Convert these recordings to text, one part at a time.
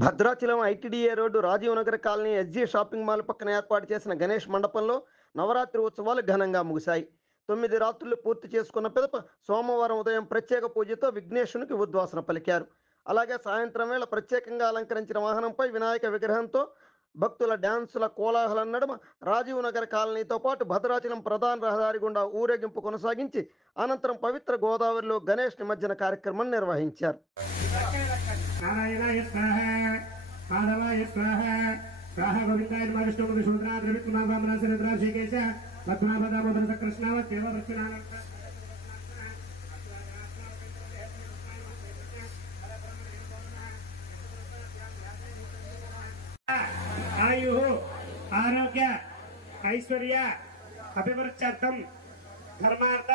Bhadrachalam ITDA road Rajiv Nagar colony SG shopping mall పక్కన ఏర్పాటు చేసిన గణేష్ మండపంలో నవరాత్రి ఉత్సవాలు ఘనంగా ముగిశాయి. 9 రాత్రులు పూర్తి చేసుకున్న పిదప సోమవారం ఉదయం ప్రత్యేక పూజతో విఘ్నేశునికి ఉద్వాసన పలికారు. అలాగే సాయంత్రం వేళ ప్రత్యేకంగా అలంకరించిన వాహనంపై వినాయక విగ్రహంతో భక్తుల డ్యాన్సుల కోలాహలం నడుమ రాజీవ్ నగర్ కాలనీతో పాటు భద్రాచలం ప్రధాన రహదారి గుండా ఊరేగింపు కొనసాగించి అనంతరం పవిత్ర గోదావరిలో గణేష్ నిమజ్జన కార్యక్రమం నిర్వహించారు. नारायणाय स्वाहा माधवाय स्वाहा स्वाहा गोविंदाय नमः विष्णु शूद्रा द्रविक्रमा वामनासनद्राभिषेकेश पद्मापदामोदर कृष्णावत्येव वृक्षणान आयु आरोग्य ऐश्वर्य अभिवृद्ध्यर्थम धर्मार्थ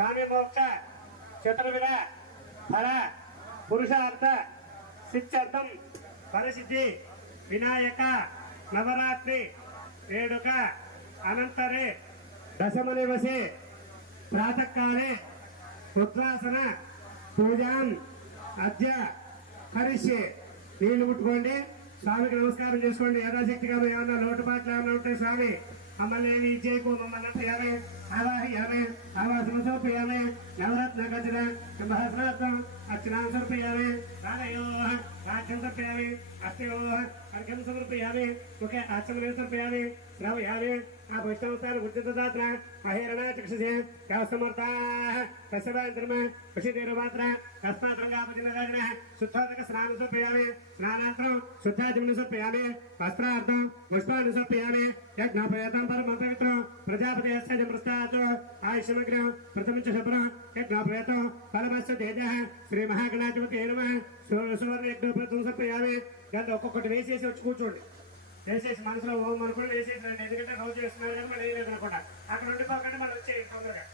काममोक्ष चतुर्विध फल पुरुषार्थ सिद्ध्यर्थम परसिद्धि विनायक नवरात्रि वेडुक अनंतरे दशमदिवसे प्रातः काले उद्वासन पूजां अद्य करिष्ये नीళ్ళు ముట్టుకోండి స్వామికి నమస్కారం చేసుకోండి యథాశక్తిగా ఏమన్నా లోటుపాట్లు ఏమన్నా ఉంటే స్వామి మమ్మల్ని ఏమి ఇచ్చేయకు మమ్మల్ని అంటాయాలి ఆవాహయామి ఆవాసన సమర్పయామి నవరత్న గజన సింహాసనార్థం అర్చనాం సమర్పయామి రాజయోః రాజ్యం సమర్పయామి అస్తయోః అర్ఘ్యం సమర్పయామి ముఖే ఆచమనం సమర్పయామి శ్రావయామి ఆ వైష్ణవతాలు గుర్తించదాత్ర మహేరణ చక్షుషే సమర్థాః కశ్యపాంతర్మ కుషితేరవాత్ర కస్పాత్రంగాపతినరాజన శుద్ధాతక స్నానం సమర్పయామి స్నానార్థం శుద్ధాచమనం సమర్పయామి వస్త్రార్థం పుష్పాన్ని సమర్పయామి యజ్ఞోపేతం పరమం పవిత్రం ప్రజాపతి జమృష్టాత్ ఆయుష్మగ్రం ప్రథమించ శుభ్రం యజ్ఞోపేతం ఫలమస్య తేజః శ్రీ మహాగణాధిపతి నమః సువర్ణ యజ్ఞోపేతం సమర్పయామి గంట ఒక్కొక్కటి వేసేసి వచ్చి కూర్చోండి వేసేసి మనసులో ఓం అనుకుని వేసేసి రండి ఎందుకంటే రోజు వేస్తున్నారు కానీ మళ్ళీ ఏం లేదనుకోండి అక్కడ ఉండిపోకండి మళ్ళీ వచ్చే తొందరగా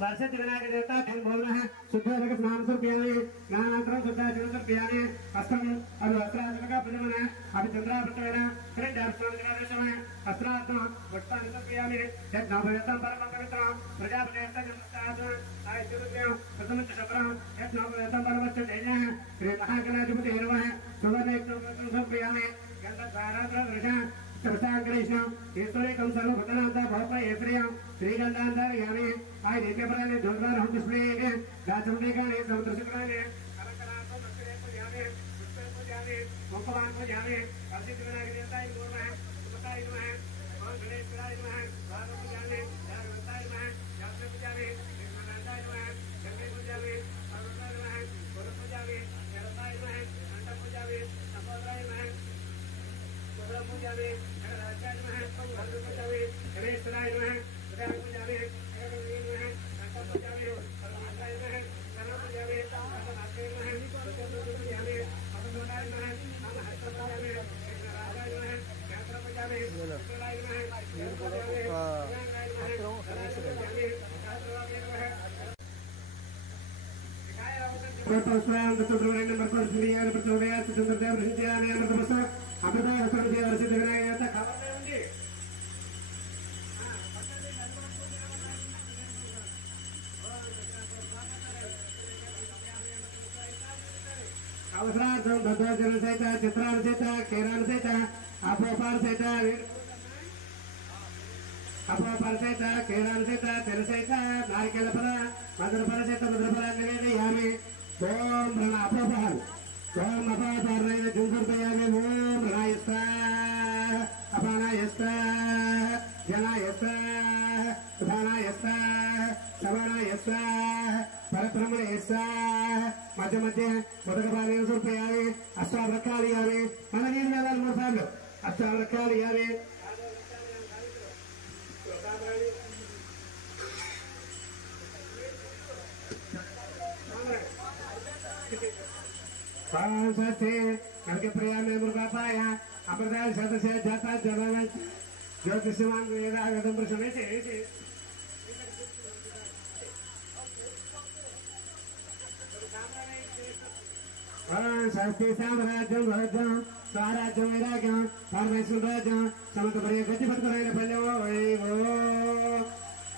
वर्षति विनायक देवता धन भोजन शुद्धोदक स्नान समर्पयामि स्नानानन्तरं शुद्धाचमनं समर्पयामि हस्तम् वस्त्रात्मक प्रजमन अभिचन्द्रावृत्तेन त्रिदर्शनदिनादेशः वस्त्रार्थं पुष्पाणि समर्पयामि यज्ञोपवेतं परमं पवित्रं प्रजापतेः जन्मस्थात् आयुष्यरुद्रं प्रथमञ्च शब्दं यज्ञोपवेतं परमश्च तेजः श्रीमहागणाधिपते नमः सुवर्णयुक्तं समर्पयामि गन्धद्वाराद्रवृषः कृष्ण ईश्वरीकं सर्वभूतानां भवपय श्रियं श्रीगन्धान्तर्यामि आय दिव्यप्रदाने ध्वजवारहं पुष्पेण गाचम्बिकानि समुद्रशुक्राणि अलङ्करार्थं दक्षिणे पूजयामि पुष्पे पूजयामि मुखवान् पूजयामि अर्चितविनायकदेवताय नमः सुमताय नमः ओं गणेश्वराय नमः स्वाहा पूजयामि जगन्नाथाय नमः यात्रे पूजयामि निर्मलाय नमः गंगे पूजयामि सर्वताय नमः गुरु पूजयामि जगन्नाथाय नमः अण्डं पूजयामि सपोत्राय नमः पूजावे राजाय नमः भद्र पूजावे गणेशराय नमः प्रदान पूजावे जगन्नाथाय नमः अंत पूजावे परमात्माय नमः कर्म पूजावे परमात्माय नमः प्रचंड पूजावे अपसोनाय नमः हम हस्त पूजावे राजाय नमः यात्रा पूजावे राजाय नमः पूजावे राजाय नमः पूजावे राजाय नमः प्रतोस्वाम तत्रोरे नंबर पर श्रीयार प्रचोदया चंद्रदेव ऋषियाने अमृतमस अमृता सर्वदेव वर्षित विनायक खबर होंगे अवसरार्थं भद्राचल सहित चित्रान सहित केरान सहित अपोपार सहित केरान सहित तेल सहित नारिकेल फल मधुरफल सहित मधुरफल निवेदयामि ओम प्रणापोपहल ओम अपाधारणाय जुंसर्पयामि ओम ऋणाय स्वाहा अपानाय स्वाहा जनाय स्वाहा उदानाय स्वाहा समानाय स्वाहा परब्रह्मणे स्वाहा मध्य मध्य उदकपानेन समर्पयामि अष्टावक्रालयामि मननीर्मेदाल मूर्धाम्लो अष्टावक्रालयामि पांचते करके प्रिया में मुर्गा पाया अमृताय सदस्य जाता जवान ज्योतिषमान वेदा गदम प्रश्न ऐसे शास्त्री साम्राज्यं भद्रं स्वराज्यं वैराग्यं परमेश्वर राज्यं समकपरे गतिपत्करेण फल्यो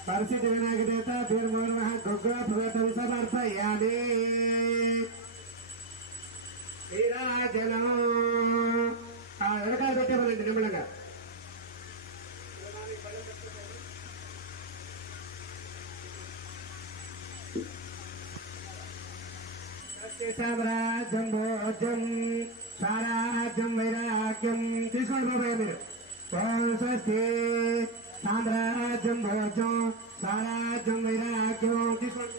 परिस्थिति विनायक देवता फिर मोर महा दुर्गा भगवतं समर्पयामि సామ్రాజ్యం భోజ్యం స్వరాజ్యం వైరాగ్యం తీసుకోండి బాబాయ్ మీరు. ఓం స్వస్తి సామ్రాజ్యం భోజ్యం స్వరాజ్యం వైరాగ్యం తీసుకోండి.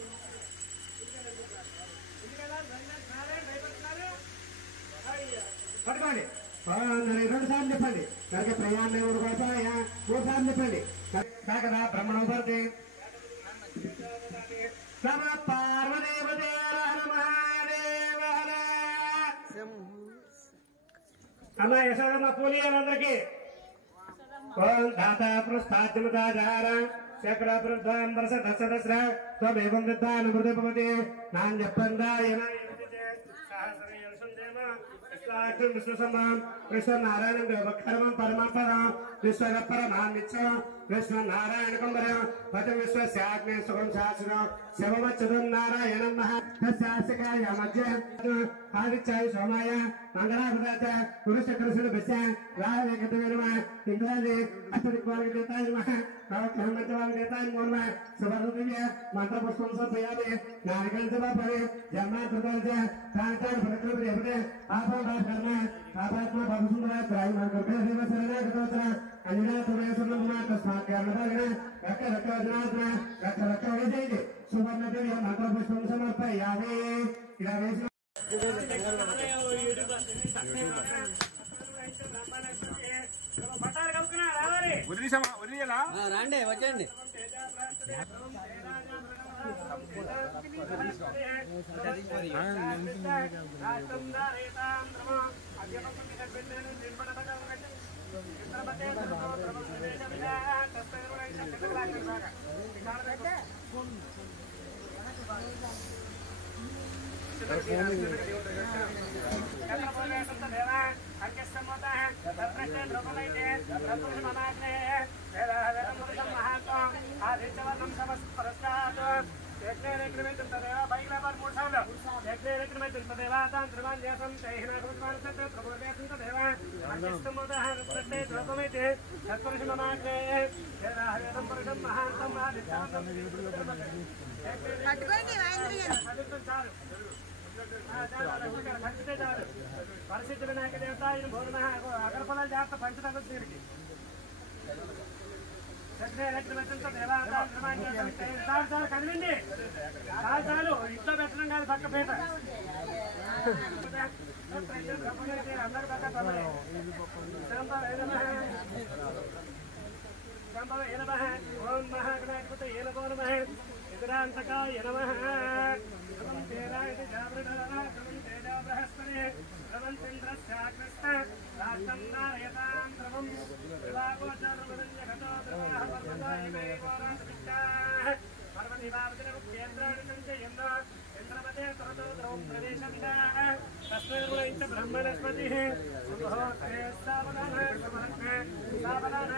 పట్టుకోండి. రెండు సార్లు చెప్పండి. నరక ప్రయాణ గోపాయ 3 సార్లు చెప్పండి. కదా బ్రహ్మణోపతి నమ పార్వదేవతే మహాదేవ. అమ్మ యశోదమ్మ పూలియాలందరికీ ఓం దాత పృష్ఠాద్యమతాచార శక్ర పృథ్వాంబరస దశదస్ర త్వమేవం వృద్ధానుమృతపతి నాన్ చెప్పందాయన విశ్వసమాం విశ్వనారాయణ దేవకర్మం పరమపదం విశ్వ పరమాన్నిత్యం విశ్వనారాయణ కుంభరం పదం విశ్వస్యాగ్నే సుఖం శాసనం శివమచ్యుతం నారాయణం మహా తస్యాశకాయ మధ్య ఆదిత్యాయ సోమాయ మంగళాభృత పురుషకృష్ణ బస్య రాహవేకత వినమ ఇంద్రాది అష్టదిక్పాలక దేవతాయ నమః నవగ్రహమధ్యవాల దేవతాయ నమో నమః సువర్ణదివ్య మంత్రపుష్పం సమర్పయామి నారికేళ సమర్పయామి జన్మాంతర్గత కాంతాన్ భరతృపతి దేవతే ఆపం కర్మ ఆపాత్మ భవసుందర త్రాయమ గర్భే దేవ శరణాగతోత్ర అంజనాథమయ సున్నమ తస్మాత్ జ్ఞానదాయన రక్క రక్క వదనాత్మ రక్క రక్క వేజైతే సువర్ణదివ్య మంత్రపుష్పం సమర్పయామి. ఇలా వేసిన రండి వచ్చండి. పరిస్థితి వినాయక దేవత ఆయన భోజన అగరపల్లి జాగ్రత్త పంచదార తీరికి కదిలింది చాలు ఇంట్లో పెట్టడం కాదు పక్క పేట అందరి పక్క ఓం మహాగణాధిపత ఏనమో నమః విగ్రహాంతకాయ నమః బృహస్పతి ప్రవంచంద్రస్యాకృష్ణ రాష్ట్రం నారయతాం ద్రవం పర్వతి బాబు కేంద్రాన్ని సంచయన్న చంద్రమతే తురతో ద్రవం ప్రవేశమిద తస్మై బ్రహ్మణస్పతి సావధాన సావధాన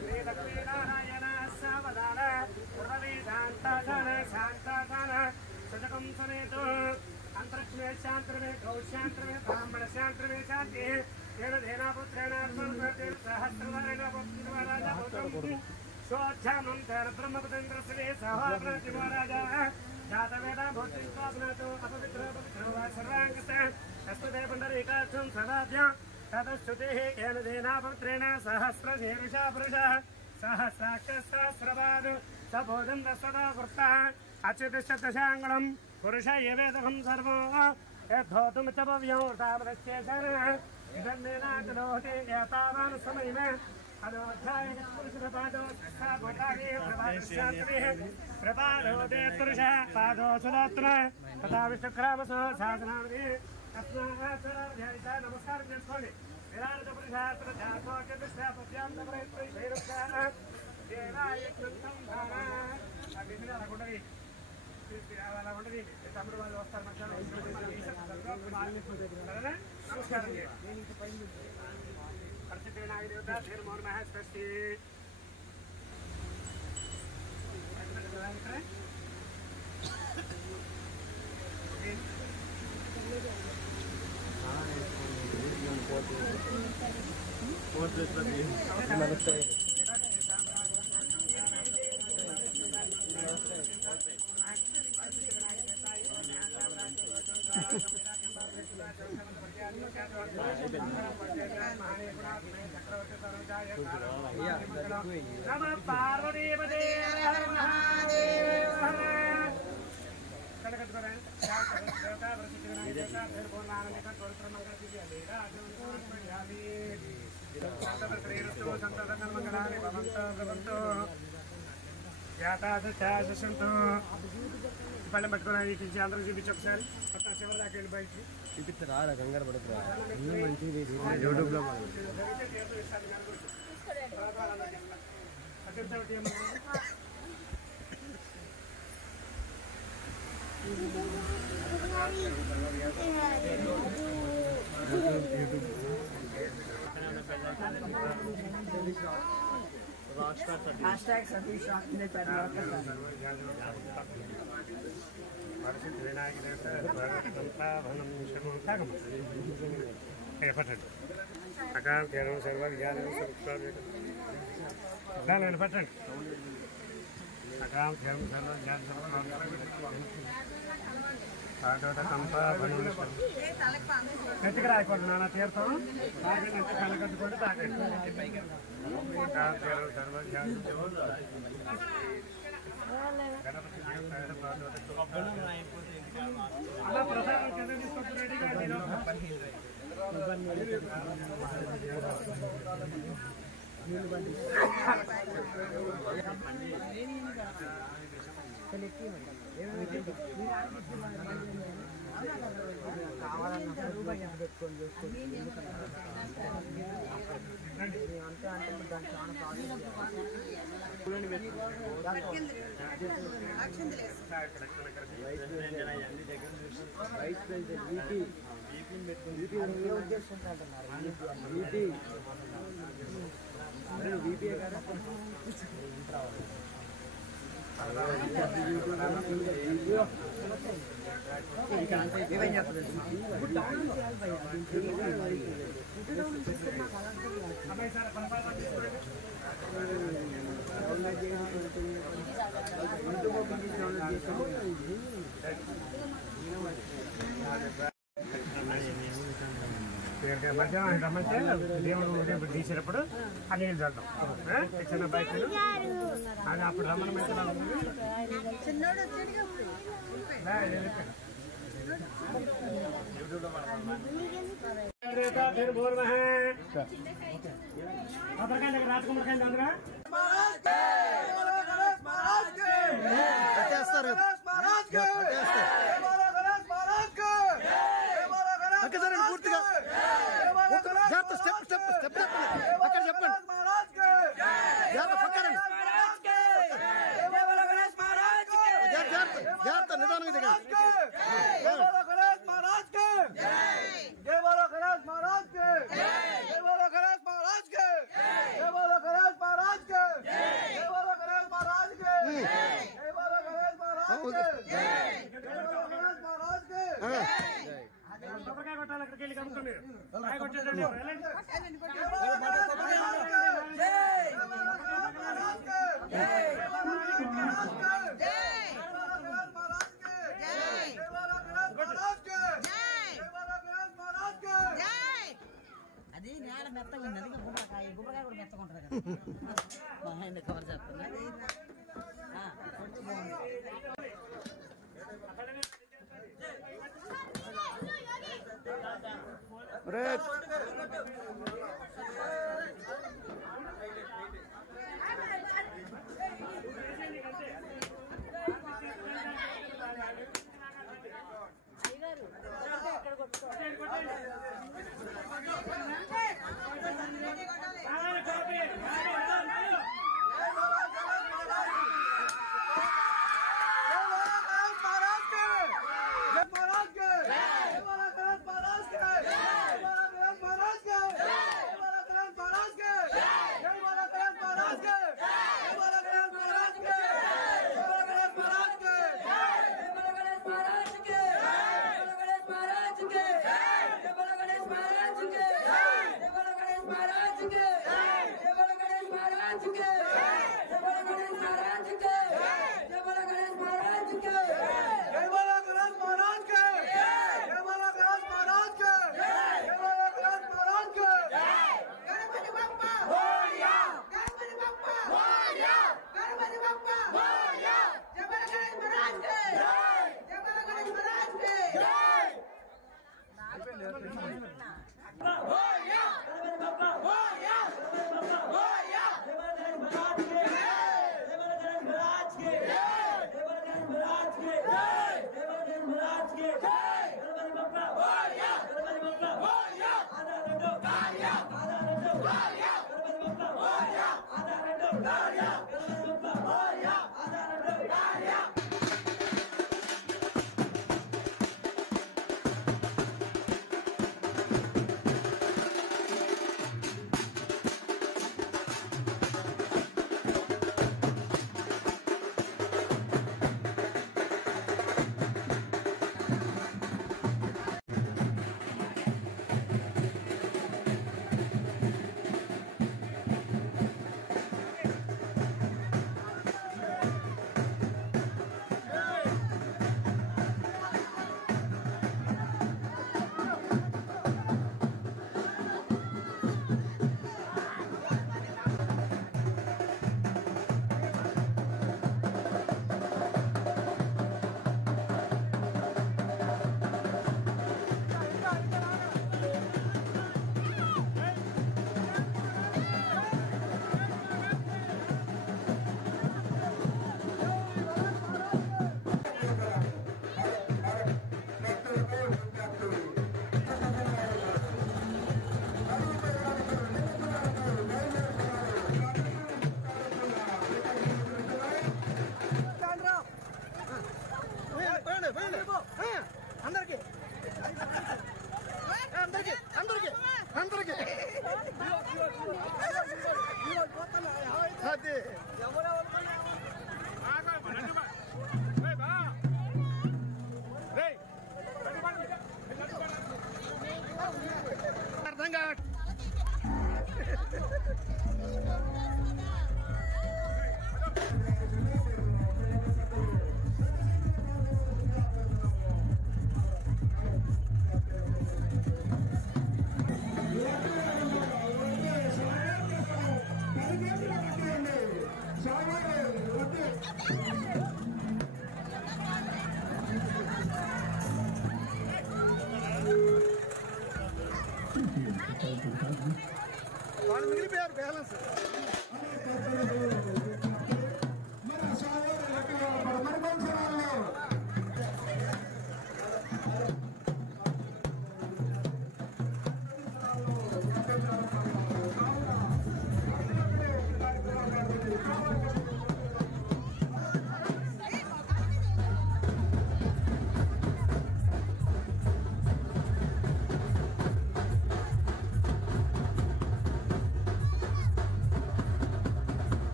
శ్రీ లక్ష్మీనారాయణ సావధాన పూర్వవేదాంతాధాన శాంతాధాన సజకం సమేతో अंतरिक्षमे शांत्रमे गौशांत्रमे ब्राह्मण शांत्रमे शांति तेन धेनापुत्रेण आत्मनोतेन सहस्रवारेण पुत्रराजा पुत्रं स्वच्छामं तेन ब्रह्मपुत्रस्य सहोदरति महाराजा जातवेदा भूतिस्वापनातो अपवित्रो वा सर्वांगस्य तस्ते पुंडरीकाक्षं सदाभ्य ततश्रुतिः येन धेनापुत्रेण सहस्रशीर्षा पुरुषः सहस्राक्षसहस्रवान् सबोधं सदा वृत्तः अच्युतस्य दशाङ्गुलं पुरुष एवेदहं सर्वो यद्धोतुमिति भव्यं तावदश्चेषणः इदन्नेनातनोति एतावान् समयमे अनोध्याय पुरुषपादो भूतानि प्रभास्यान्तिः प्रपादोदे पुरुषः पादो सुलोत्र तथा विष्णुक्रामसो शासनानि तस्मात् नमस्कारं చేసుకోండి విరాట పురుషాస్త్ర జాతోక్యదృష్ట్యాపద్యాంతప్రయత్నైరుక్తాః దేవాయ కృతంధాన అగ్నిన రగుడవి అలా ఉండదు తమ్ముడు వాళ్ళు వస్తారు నమస్కారం పరిస్థితి వినాయక దేవత ధీర్ మోహన్ మహేష్ స్వస్తి పళ్ళెం పట్టుకోవడానికి ఇచ్చి అందరూ చూపించి ఒకసారి మొత్తం చివరి దాకా వెళ్ళి బయటికి చూపిస్తారా కంగారు పడుతురా మంచిది యూట్యూబ్లో పట్టండి గట్టిగా రాయకూడదు నాన్న తీర్థం తాగండి అంటే కళ్ళ కట్టుకోండి తాగండి అలా ప్రసాదం కింద తీసుకొచ్చి రెడీగా మధ్యాహ్నం రమ్మంటే దేవుడు ఉదయం తీసేటప్పుడు ఆ నీళ్ళు చల్దాం చిన్న బైక్ అది అప్పుడు రమ్మని రాజకుమార్ అందరా పూర్తిగా స్టెప్ స్టెప్ స్టెప్ అక్కడ చెప్పండి జాగ్రత్త నిదానంగా దిగండి కొట్టాలి అక్కడికి వెళ్ళి కనుక్కోండి కొట్టేటండి అది నేల మెత్తగా ఉంది అందుకే గుమ్మడికాయ కూడా మెత్తగా ఉంటుంది కదా ఆయన కవర్ చేస్తున్నా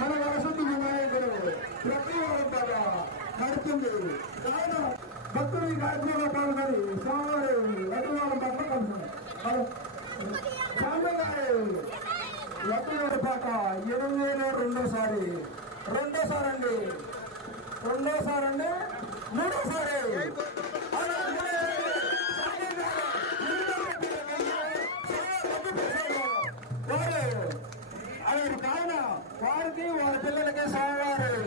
మన వరసతి వినాయకుడు ప్రతి వారంతగా నడుతుంది. ఆయన భక్తులు ఈ కార్యక్రమంలో పాల్గొని స్వామివారి లడ్డువారం తప్పకుండా స్వామివారి లడ్డువారి పాట 2022 రెండోసారి అండి మూడోసారి వారి కావున వారికి వారి పిల్లలకి స్వామివారు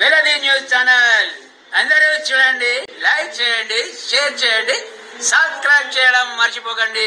వెలది న్యూస్ ఛానల్ అందరూ చూడండి, లైక్ చేయండి, షేర్ చేయండి, సబ్స్క్రైబ్ చేయడం మర్చిపోకండి.